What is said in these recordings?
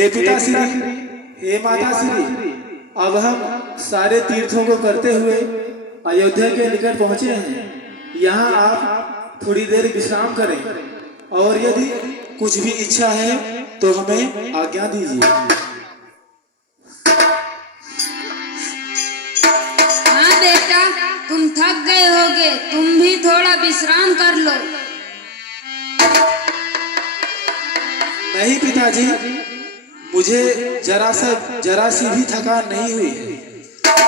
हे पिता श्री, हे माता श्री, अब हम सारे तीर्थों को करते हुए अयोध्या के निकट पहुंचे हैं। यहाँ आप थोड़ी देर विश्राम करें और यदि कुछ भी इच्छा है तो हमें आज्ञा दीजिए। हाँ बेटा, तुम थक गए होगे, तुम भी थोड़ा विश्राम कर लो। नहीं पिताजी, मुझे जरा सी भी थकान नहीं हुई है।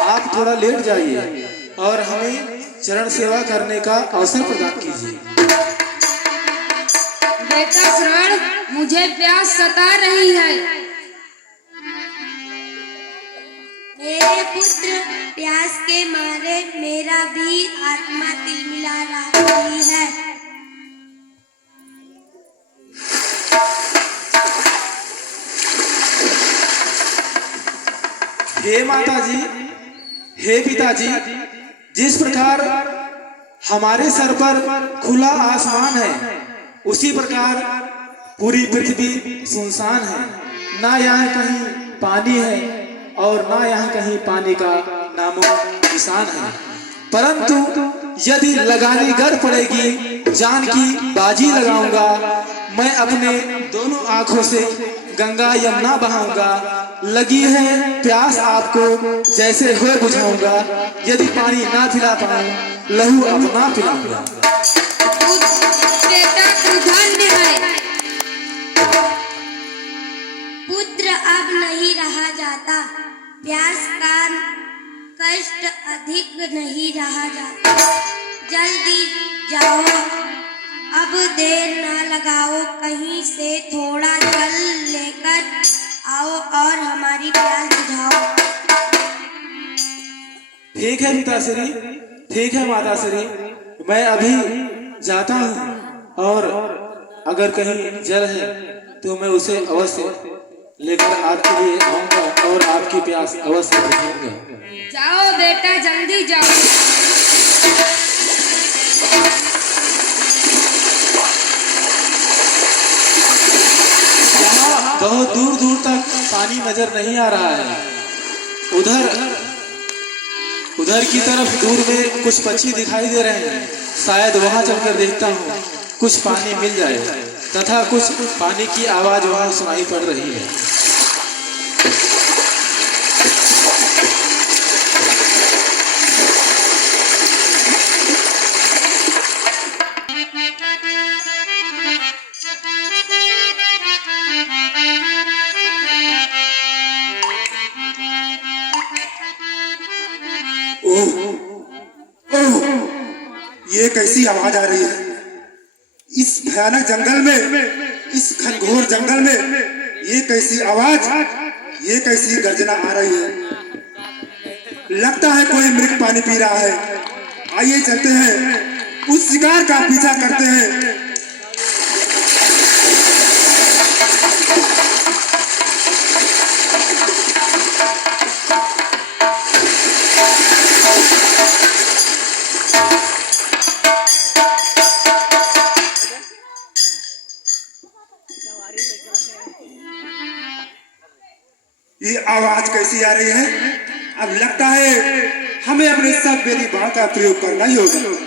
आप थोड़ा लेट जाइए और हमें चरण सेवा करने का अवसर प्रदान कीजिए। बेटा श्रवण, मुझे प्यास सता रही है। मेरे पुत्र, प्यास के मारे मेरा भी आत्मा तिलमिला रही है। हे माता जी, हे पिताजी, जिस प्रकार हमारे सर पर खुला आसमान है, उसी प्रकार पूरी पृथ्वी सुनसान है। ना यहाँ कहीं पानी है और ना यहाँ कहीं पानी का नामो निशान है। परंतु यदि लगानी गर पड़ेगी, जान की बाजी लगाऊंगा। मैं अपने दोनों आंखों से गंगा यमुना बहाऊंगा। लगी है प्यास आपको जैसे हो बुझाऊंगा। यदि पानी ना पिला पाऊं, लहू अपना पिलाऊंगा। बेटा तू धन्य है। पुत्र, अब नहीं रहा जाता। प्यास का कष्ट अधिक नहीं रहा जाता। जल्दी जाओ, अब देर ना लगाओ। कहीं से थोड़ा जल लेकर आओ और हमारी प्यास बुझाओ। ठीक है पिताश्री, ठीक है माताश्री, मैं अभी जाता हूँ और अगर कहीं जल है तो मैं उसे अवश्य लेकर आपके लिए आऊंगा और आपकी प्यास अवश्य बुझाऊंगा। जाओ बेटा, जल्दी जाओ। बहुत दूर दूर तक पानी नजर नहीं आ रहा है। उधर की तरफ दूर में कुछ पक्षी दिखाई दे रहे हैं। शायद वहां चलकर देखता हूँ कुछ पानी मिल जाए, तथा कुछ पानी की आवाज वहां सुनाई पड़ रही है। ये कैसी आवाज आ रही है? इस भयानक जंगल में, इस घनघोर जंगल में ये कैसी आवाज, ये कैसी गर्जना आ रही है? लगता है कोई मृग पानी पी रहा है। आइए चलते हैं, उस शिकार का पीछा करते हैं। ये आवाज कैसी आ रही है? अब लगता है हमें अपने सब बेली बाण का प्रयोग करना ही होगा।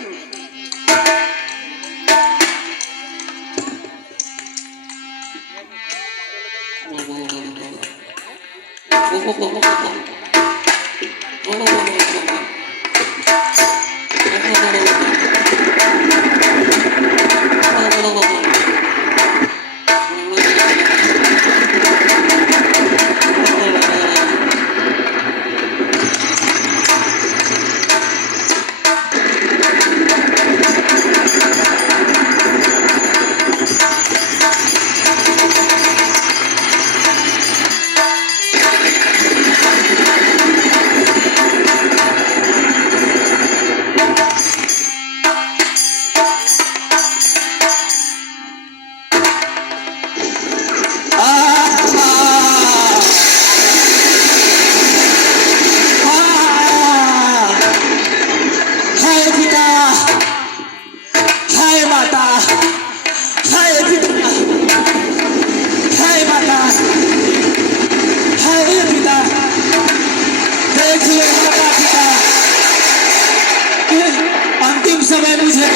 समय मुझे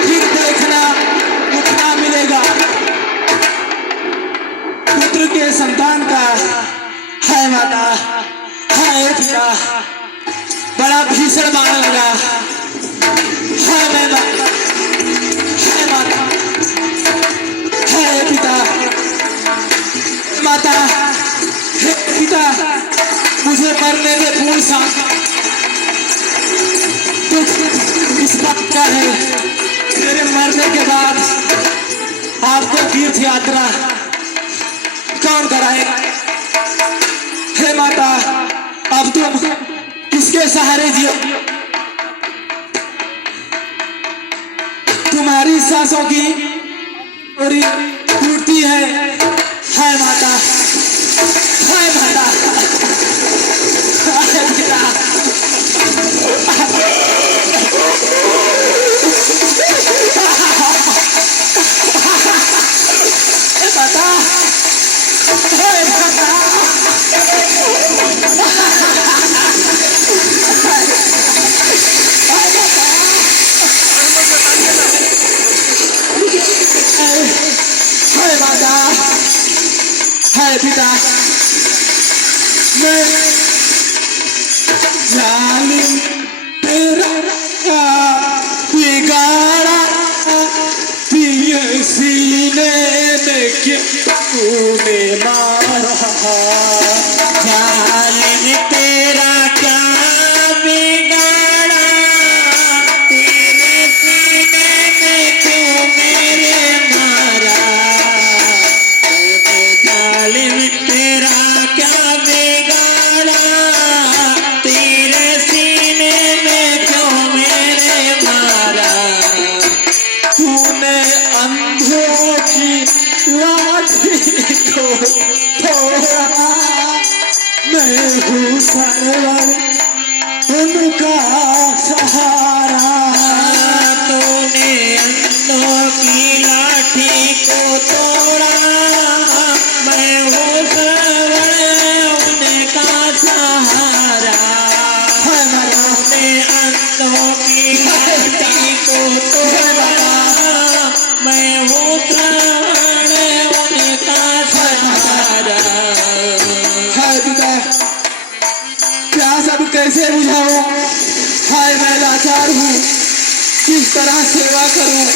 फिर देखना उठना मिलेगा। पुत्र के संतान का है माता, है पिता, बड़ा भीषण बाण लगा है माता, है माता, है पिता, माता, हे पिता, मुझे मरने के पूर्ण साथ दुख इस बात का है, मेरे मरने के बाद आपको तीर्थ यात्रा कौन कराएगा? हे माता, अब तुम किसके सहारे जियो? तुम्हारी सांसों की पूरी टूटती है माता, है माता, है पिता, माता, है माता, है माता, है पिता, मैं जालिम तेरा का बिगाड़ा पिए सीने में क्यों तूने मारा? जालिम तेरा क्या बिगाड़ा तेरे सीने में क्यों मेरे मारा? जालिम तेरा क्या बिगाड़ा तेरे सीने में क्यों मेरे मारा? तूने अंधों की लाठी को तोड़ा, मैं हूँ सरवर उनका सहारा। तूने अंधों की लाठी को तोड़ा, मैं हूँ सरवर उनका सहारा। तूने अंधों की लाठी को तोड़ा, मैं हूँ प्राण उनका सहारा। हाय पिता, प्यास अब कैसे बुझाऊं? हाय मैं लाचार हूँ, किस तरह सेवा करूं?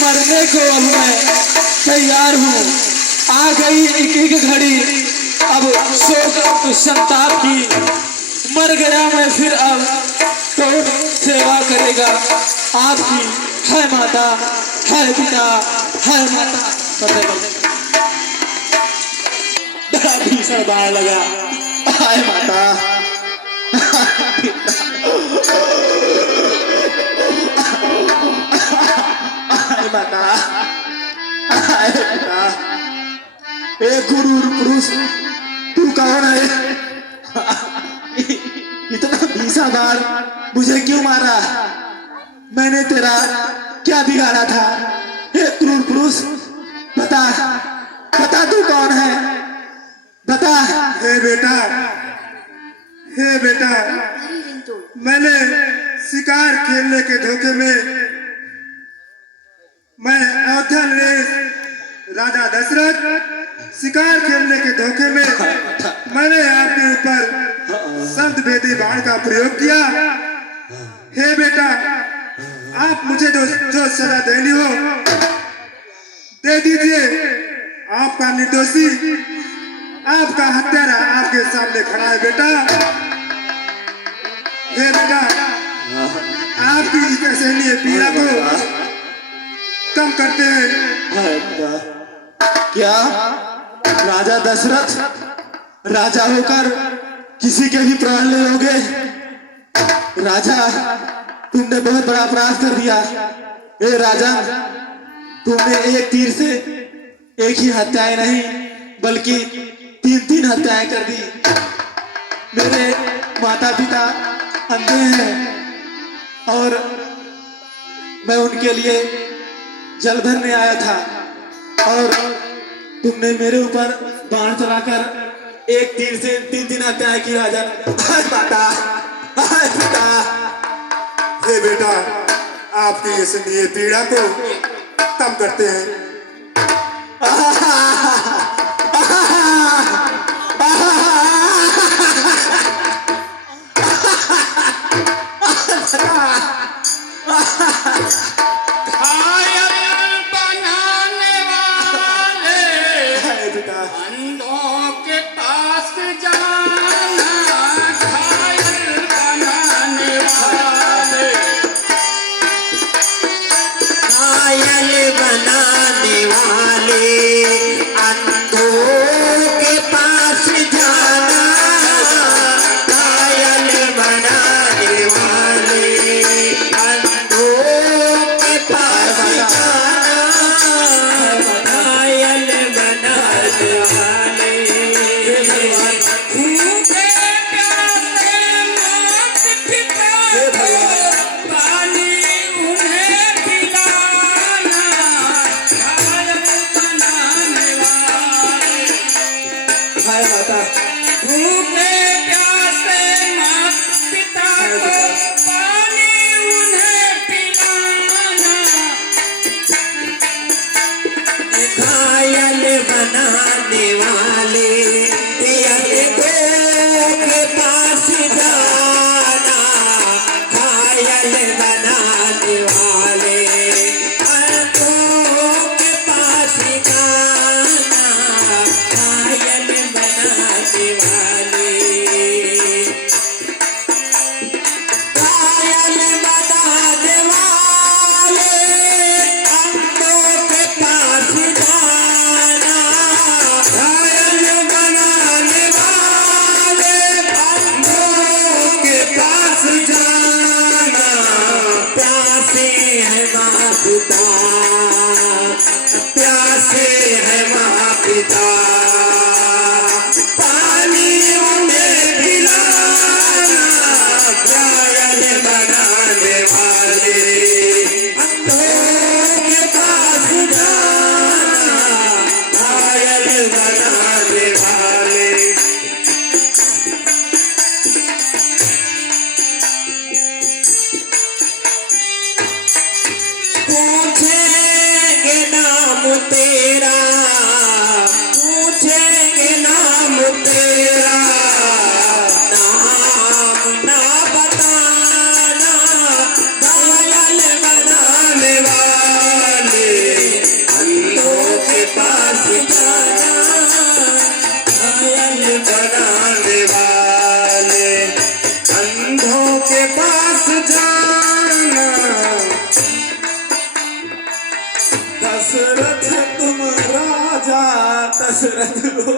मरने को अब मैं तैयार हूँ। आ गई एक एक घड़ी अब शोक संताप की, मर गया मैं फिर अब कौन सेवा करेगा आपकी? है माता, है पिता, है माता। बड़ा भीषण बाण लगा है माता, है माता, है पिता। ए गुरु पुरुष, तू कौन है? इतना भीषण बाण मुझे क्यों मारा? मैंने तेरा क्या बिगाड़ा था? हे क्रूर पुरुष, बता, बता तू कौन है? बता। हे बेटा, हे बेटा, मैंने शिकार खेलने के धोखे में मैं अयोध्या नरेश राजा दशरथ शिकार खेलने के धोखे में मैंने आपके ऊपर शब्द भेदी बाण का प्रयोग किया। हे बेटा, आप मुझे जो सजा देनी हो दे दीजिए। आपका निर्दोषी, आपका हत्यारा आपके सामने खड़ा है बेटा। हे बेटा, आपकी इस असहनीय पीड़ा को कम करते हैं। क्या राजा दशरथ राजा होकर किसी के भी प्राण ले लोगे? राजा, तुमने बहुत बड़ा अपराध कर दिया। ए राजा, तुमने एक तीर से एक ही हत्याएं नहीं बल्कि 3-3 हत्याएं कर दी। मेरे माता पिता अंधे हैं और मैं उनके लिए जल भरने आया था और तुमने मेरे ऊपर बाण चलाकर एक तीर से 3-3 हत्याएं की। राजा, हाय माता, हाय पिता। हे बेटा, आपकी इसलिए पीड़ा को कम करते हैं। घायल बनाने वाले पिता अंधों के पास जाना, घायल बनाने वाले घायल बनाने वाले अंधों के पास जाना, घायल बनाने वाले अंधों के पास जाना, घायल बनाने वाले भूखे प्यासे मौत पिता को पानी उन्हें पिलाना, घायल बनाने वाले हाय माता भूखे प्यासे मात पिता को पानी उन्हें पिलाना, घायल बनाने वाले अंधों के पास जाना, घायल बनाने वाले अंधों के पास जाना, घायल बनाने वाले घायल बनाने वाले अंधों के पास जाना, घायल बनाने वाले अंधों के पास जाना, प्यासे है माँ पिता, प्यासे है माँ पिता, पानी उन्हें पिलाना, घायल बनाने वाले अंधों के पास जाना, घायल बनाने वाले पूछेंगे नाम तेरा, पूछेंगे नाम तेरा, नाम ना बताना, घायल बनाने वाले अंधों के पास जाना, घायल बनाने वाले अंधों के पास जाना। दशरथ तुम राजा दशरथ हो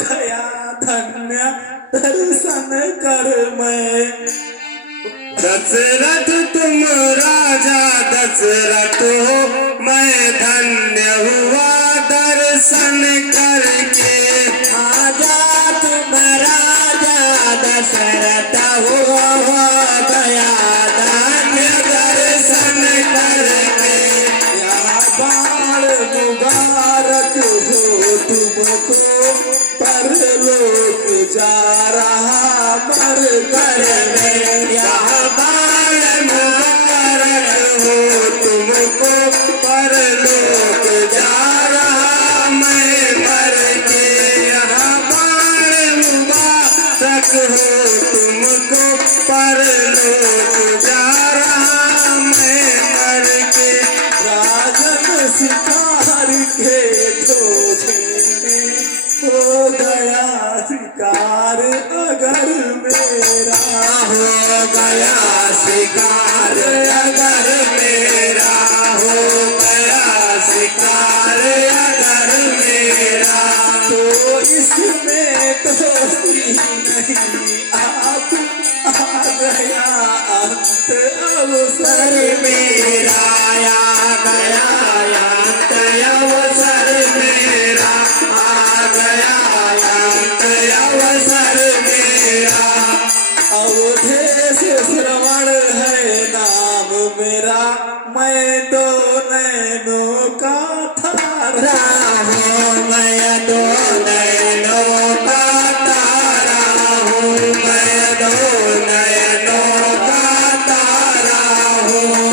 गया धन्य दर्शन कर मैं। दशरथ तुम राजा दशरथ हो, मैं धन्य हुआ दर्शन करके। आजा तुम राजा दशरथ हो गया धन्य दर्शन करके। या बाण मुबारक हो तुमको परलोक जा रहा मर कर मैं। यहाँ बाण मुबारक हो तुमको परलोक जा रहा मैं मर के। यहाँ बाण मुबारक हो तुमको परलोक जा रहा मैं मर के। राजन शिकार के धोखे में हो गया शिकार अगर मेरा। हो गया शिकार अगर मेरा, हो गया शिकार अगर मेरा। तो इसमें दोस्ती नहीं आप आ गया अंत अवसर मेरा आ गया अंत अवसर मेरा, आ गया अंत अवसर मेरा। अवधेश श्रवण है नाम मेरा, मैं तो नैनों का थारा। हो मैं दो नैनों का तारा हूँ, मैं दो नैनों का तारा हूँ।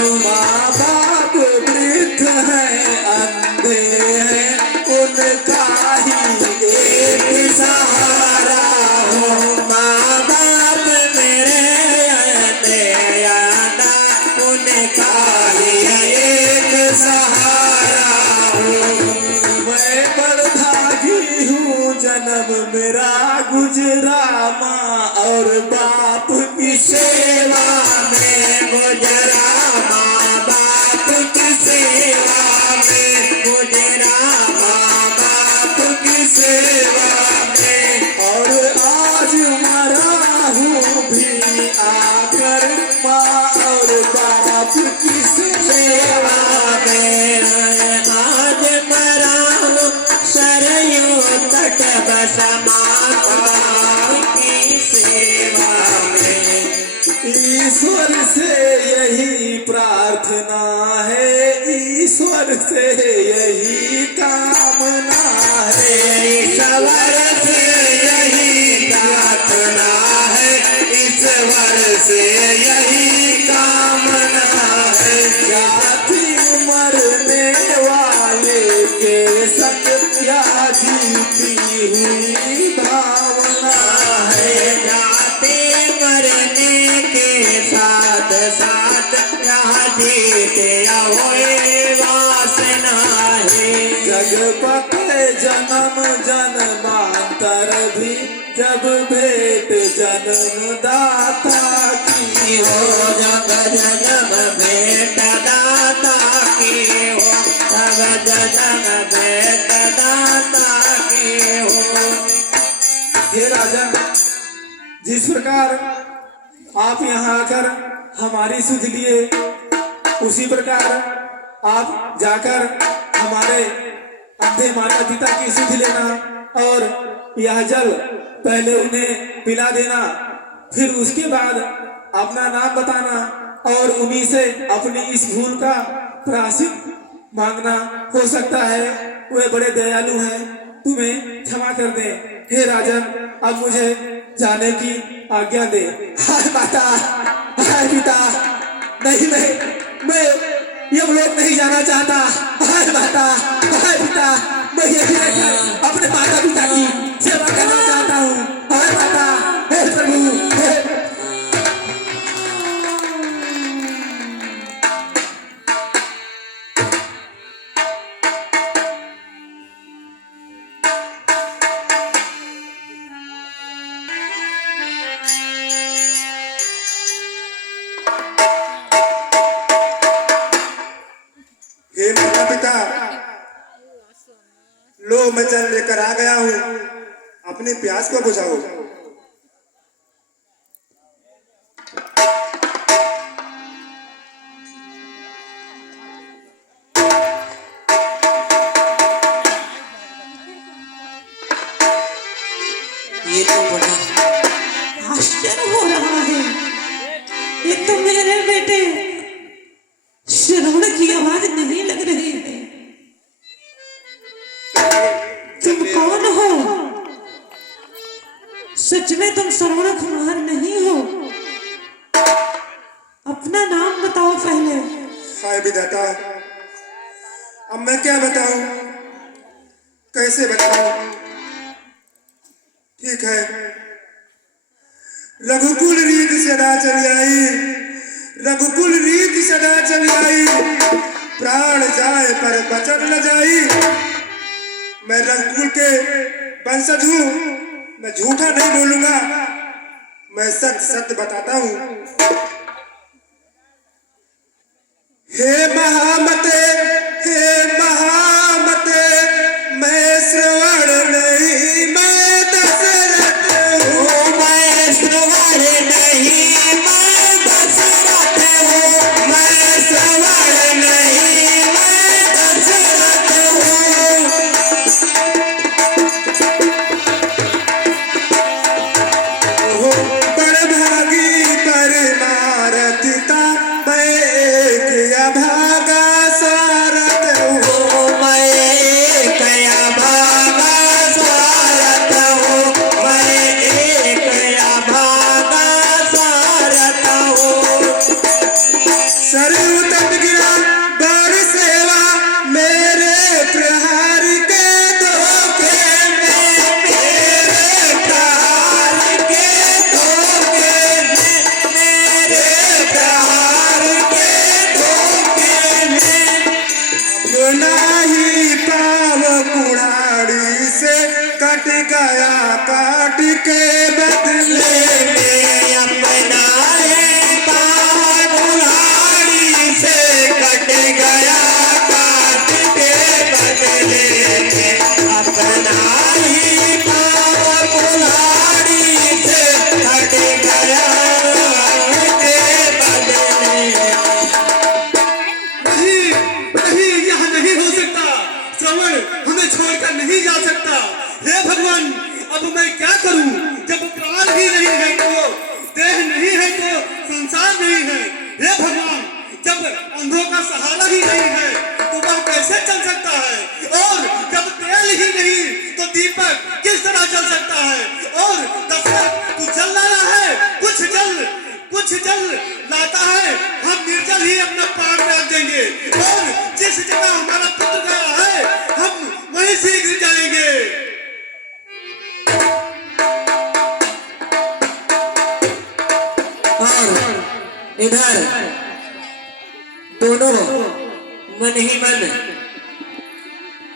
मेरा गुजरा माँ और बाप की सेवा में गुजरा, माँ बाप की सेवा में गुजरा, माँ बाप की सेवा में। और आज मरा हूँ भी आकर माँ और बाप की सेवा में। आज मरा हूँ सरयू तट बस माँ की सेवा में। ईश्वर से यही प्रार्थना है, ईश्वर से यही कामना है, ईश्वर से यही प्रार्थना है, ईश्वर से यही कामना है। जाति मरने वाले के संग या जीती हुई भावना है, जाति मरने के साथ साथ यहाँ जीते हुए वासना है। जग पके जन्म जन्मांतर भी जब भेंट जन्मदाता की हो, जब जन्म भेंट दाता की हो, जब जन्म भेंट दाता की हो। हे राजन, जिस प्रकार आप यहाँ आकर हमारी सुध लिए, उसी प्रकार आप जाकर हमारे अंधे माता पिता की सुध लेना और यह जल पहले उन्हें पिला देना, फिर उसके बाद अपना नाम बताना और उन्हीं से अपनी इस भूल का प्रायश्चित मांगना। हो सकता है वे बड़े दयालु हैं, तुम्हें क्षमा कर दें। हे राजन, अब मुझे जाने की आज्ञा दे। हाय माता, हाय पिता, नहीं मैं ये लोग नहीं जाना चाहता। हाय माता, हाय पिता, मैं यही रहकर अपने माता पिता की सेवा करना चाहता हूँ। हाय माता, हे प्रभु, हे हे माता पिता, लो मैं जल लेकर आ गया हूँ, अपने प्यास को बुझाओ। ये तो बड़ा आश्चर्य हो रहा है। ये तो मेरे बेटे श्रवण की आवाज नहीं लग रही है। तुम कौन हो? सच में तुम श्रवण कुमार नहीं हो? अपना नाम बताओ पहले। हाय विधाता, अब मैं क्या बताऊं, कैसे बताऊं? ठीक है, रघुकुल रीत सदा चली आई, रघुकुल रीत सदा चली आई, प्राण जाए पर बचन न जाई। मैं रघुकुल के वंशज हूँ, मैं झूठा नहीं बोलूंगा, मैं सत्य सत्य बताता हूँ। हे महामते, हे महामते, मैं श्रवण नहीं, मैं दशरथ हूँ, मैं श्रवण नहीं, मैं दशरथ हूँ, मैं श्रवण नहीं, मैं दशरथ हूँ। बड़ भागी परमात्मा काट के बदले में अपनाए पाँव कुल्हाड़ी से कट गया काट के बदले में अपना ही पाँव कुल्हाड़ी से कट गया काट के बदले में। नहीं नहीं, यह नहीं हो सकता। श्रवण हमें छोड़कर नहीं जा सकता। हे भगवान, अब मैं क्या करूं? जब प्राण ही नहीं है तो, देह नहीं है तो संसार नहीं है। हे भगवान, जब अंधों का सहारा ही नहीं है तो वह कैसे चल सकता है? और जब तेल ही नहीं तो दीपक किस तरह जल सकता है? और दशरथ, तू जल लाना है, कुछ जल लाता है, हम निर्जल ही अपना प्राण त्याग देंगे और जिस जगह हमारा पुत्र गया है हम वहीं शीघ्र जाएंगे। और इधर दोनों मन ही मन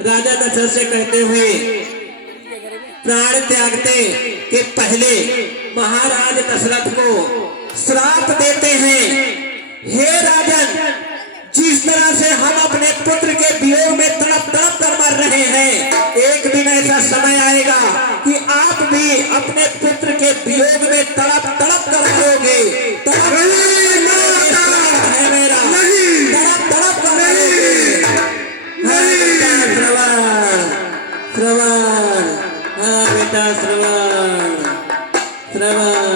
राजा दशरथ से कहते हुए प्राण त्यागते के पहले महाराज दशरथ को श्राप देते हैं। हे राजन, जिस तरह से हम अपने पुत्र के वियोग में तड़प तड़प कर मर रहे हैं, एक दिन ऐसा समय आएगा कि आप भी अपने पुत्र के वियोग में तड़प तड़प कर मरोगे। है मेरा, तड़प तड़प कर मरोगे। श्रवण, हाँ बेटा श्रवण, श्रवण।